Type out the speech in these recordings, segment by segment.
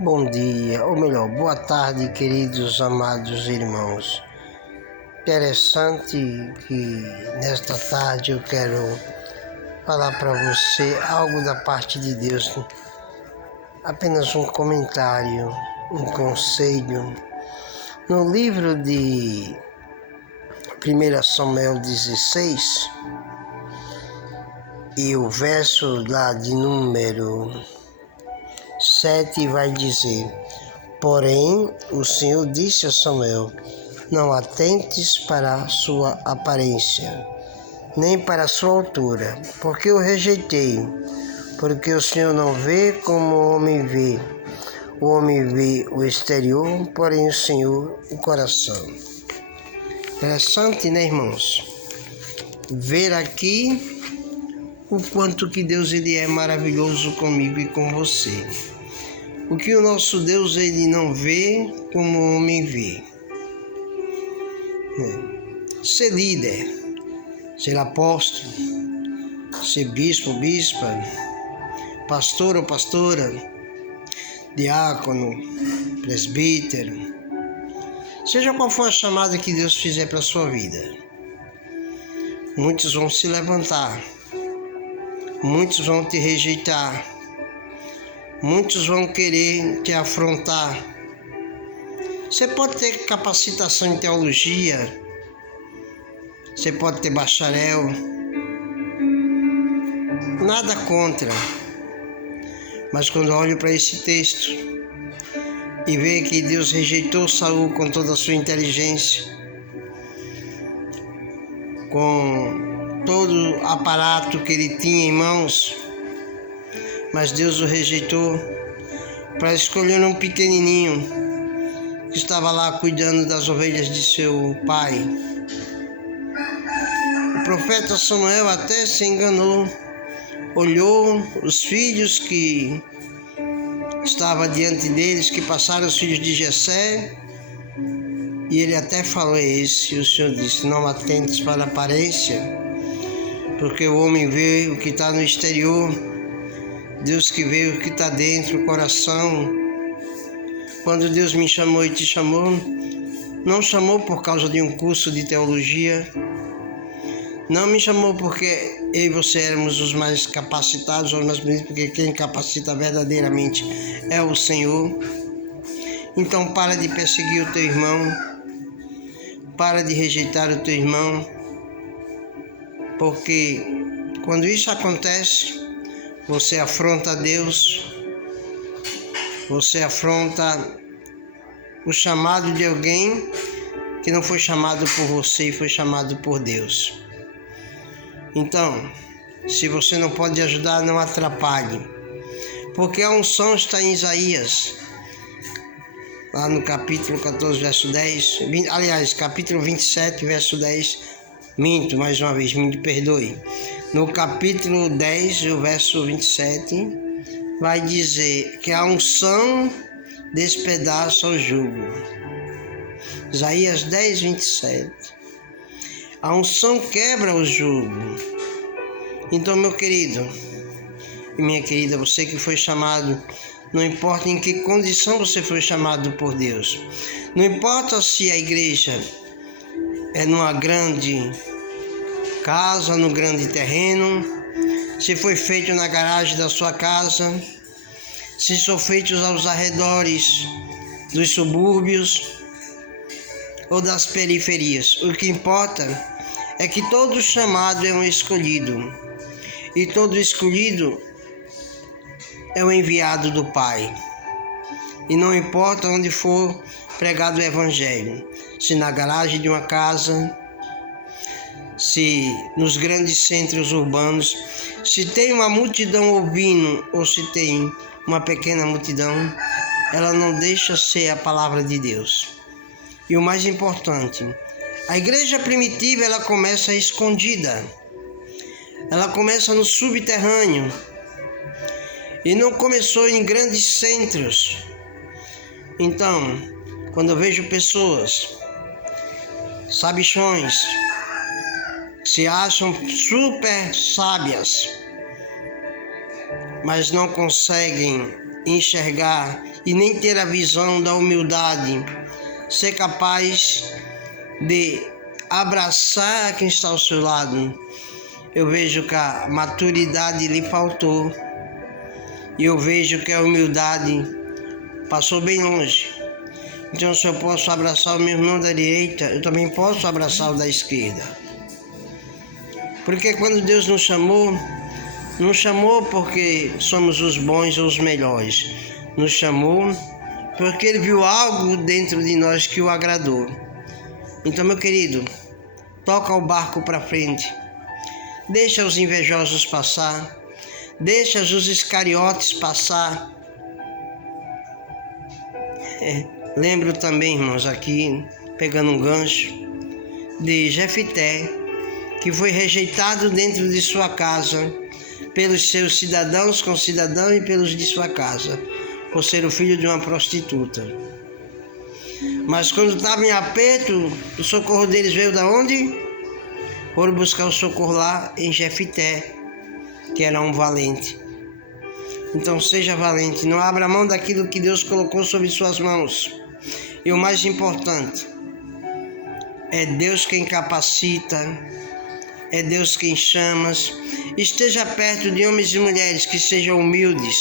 Bom dia, ou melhor, boa tarde, queridos amados irmãos. Interessante que nesta tarde eu quero falar para você algo da parte de Deus, apenas um comentário, um conselho. No livro de 1 Samuel 16, e o verso lá de número 7 vai dizer: porém, o Senhor disse a Samuel: não atentes para a sua aparência, nem para a sua altura, porque eu rejeitei. Porque o Senhor não vê como o homem vê. O homem vê o exterior, porém o Senhor o coração. Interessante, né, irmãos? Ver aqui o quanto que Deus ele é maravilhoso comigo e com você. O que o nosso Deus ele não vê como o homem vê. Ser líder, ser apóstolo, ser bispo, bispa, pastor ou pastora, diácono, presbítero, seja qual for a chamada que Deus fizer para a sua vida. Muitos vão se levantar, muitos vão te rejeitar, muitos vão querer te afrontar. Você pode ter capacitação em teologia, você pode ter bacharel, nada contra. Mas quando eu olho para esse texto e vejo que Deus rejeitou Saul com toda a sua inteligência, com todo o aparato que ele tinha em mãos, mas Deus o rejeitou para escolher um pequenininho que estava lá cuidando das ovelhas de seu pai. O profeta Samuel até se enganou, olhou os filhos que estavam diante deles, que passaram os filhos de Jessé, e ele até falou esse, e o Senhor disse: não atentes para a aparência, porque o homem vê o que está no exterior, Deus que vê o que está dentro, o coração. Quando Deus me chamou e te chamou, não chamou por causa de um curso de teologia, não me chamou porque eu e você éramos os mais capacitados, ou mais bonitos, porque quem capacita verdadeiramente é o Senhor. Então para de perseguir o teu irmão, para de rejeitar o teu irmão, porque quando isso acontece, você afronta Deus, você afronta o chamado de alguém que não foi chamado por você e foi chamado por Deus. Então, se você não pode ajudar, não atrapalhe, porque a unção está em Isaías, lá no capítulo 14, verso 10, capítulo 27, verso 10, mais uma vez, me perdoe. No capítulo 10, o verso 27, vai dizer que a unção despedaça o jugo. Isaías 10, 27. A unção quebra o jugo. Então, meu querido e minha querida, você que foi chamado, não importa em que condição você foi chamado por Deus, não importa se a igreja é numa grande casa, no grande terreno, se foi feito na garagem da sua casa, se são feitos aos arredores dos subúrbios ou das periferias. O que importa é que todo chamado é um escolhido, e todo escolhido é o enviado do Pai. E não importa onde for pregado o Evangelho, se na garagem de uma casa, se nos grandes centros urbanos, se tem uma multidão ouvindo ou se tem uma pequena multidão, ela não deixa ser a palavra de Deus. E o mais importante, a igreja primitiva ela começa escondida, ela começa no subterrâneo e não começou em grandes centros. Então, quando eu vejo pessoas sabichões, se acham super sábias, mas não conseguem enxergar e nem ter a visão da humildade, ser capaz de abraçar quem está ao seu lado. Eu vejo que a maturidade lhe faltou e eu vejo que a humildade passou bem longe. Então, se eu posso abraçar o meu irmão da direita, eu também posso abraçar o da esquerda. Porque quando Deus nos chamou, não chamou porque somos os bons ou os melhores. Nos chamou porque Ele viu algo dentro de nós que o agradou. Então, meu querido, toca o barco para frente. Deixa os invejosos passar. Deixa os iscariotes passar. Lembro também, irmãos, aqui, pegando um gancho, de Jefité, que foi rejeitado dentro de sua casa pelos seus cidadãos, concidadãos e pelos de sua casa, por ser o filho de uma prostituta. Mas quando estava em aperto, o socorro deles veio da onde? Foram buscar o socorro lá em Jefité, que era um valente. Então seja valente, não abra mão daquilo que Deus colocou sobre suas mãos. E o mais importante, é Deus quem capacita, é Deus quem chama. Esteja perto de homens e mulheres que sejam humildes.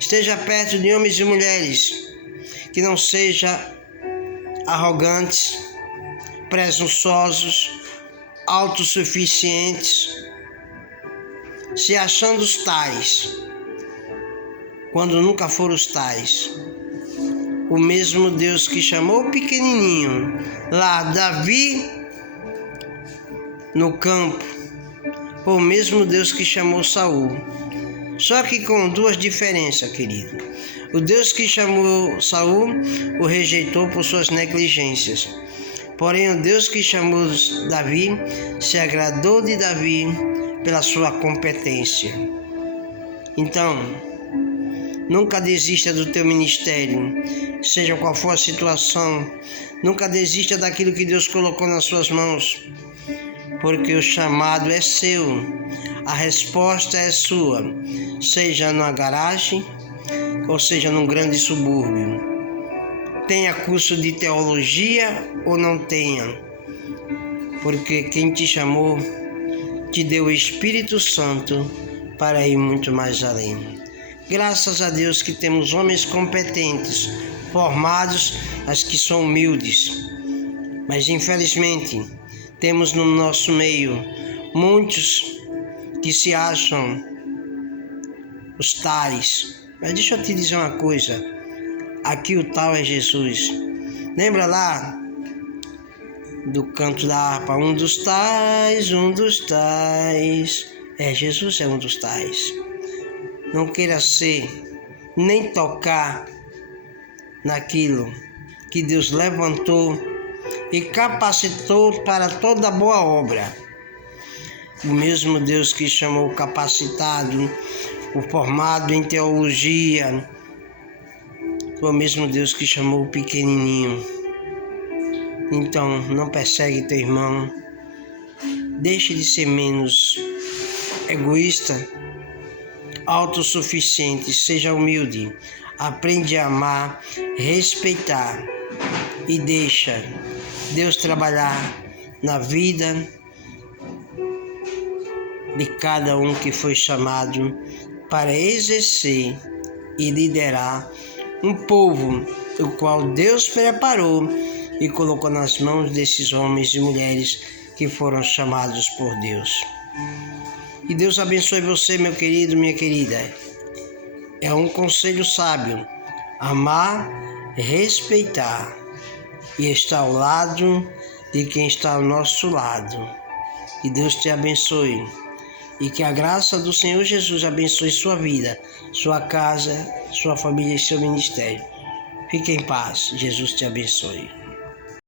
Esteja perto de homens e mulheres que não sejam arrogantes, presunçosos, autossuficientes, se achando os tais, quando nunca foram os tais. O mesmo Deus que chamou o pequenininho, lá Davi, no campo, foi o mesmo Deus que chamou Saul. Só que com duas diferenças, querido. O Deus que chamou Saul o rejeitou por suas negligências. Porém, o Deus que chamou Davi se agradou de Davi pela sua competência. Então, nunca desista do teu ministério, seja qual for a situação. Nunca desista daquilo que Deus colocou nas suas mãos, porque o chamado é seu, a resposta é sua, seja numa garagem ou seja num grande subúrbio. Tenha curso de teologia ou não tenha, porque quem te chamou te deu o Espírito Santo para ir muito mais além. Graças a Deus que temos homens competentes, formados, mas que são humildes. Mas infelizmente temos no nosso meio muitos que se acham os tais. Mas deixa eu te dizer uma coisa, aqui o tal é Jesus. Lembra lá do canto da harpa, um dos tais. Jesus é um dos tais. Não queira ser, nem tocar naquilo que Deus levantou e capacitou para toda boa obra. O mesmo Deus que chamou o capacitado, o formado em teologia, foi o mesmo Deus que chamou o pequenininho. Então, não persegue teu irmão, deixe de ser menos egoísta, autossuficiente, seja humilde, aprende a amar, respeitar e deixa Deus trabalhar na vida de cada um que foi chamado para exercer e liderar um povo o qual Deus preparou e colocou nas mãos desses homens e mulheres que foram chamados por Deus. E Deus abençoe você, meu querido, minha querida. É um conselho sábio: amar, respeitar e estar ao lado de quem está ao nosso lado. Que Deus te abençoe e que a graça do Senhor Jesus abençoe sua vida, sua casa, sua família e seu ministério. Fique em paz. Jesus te abençoe.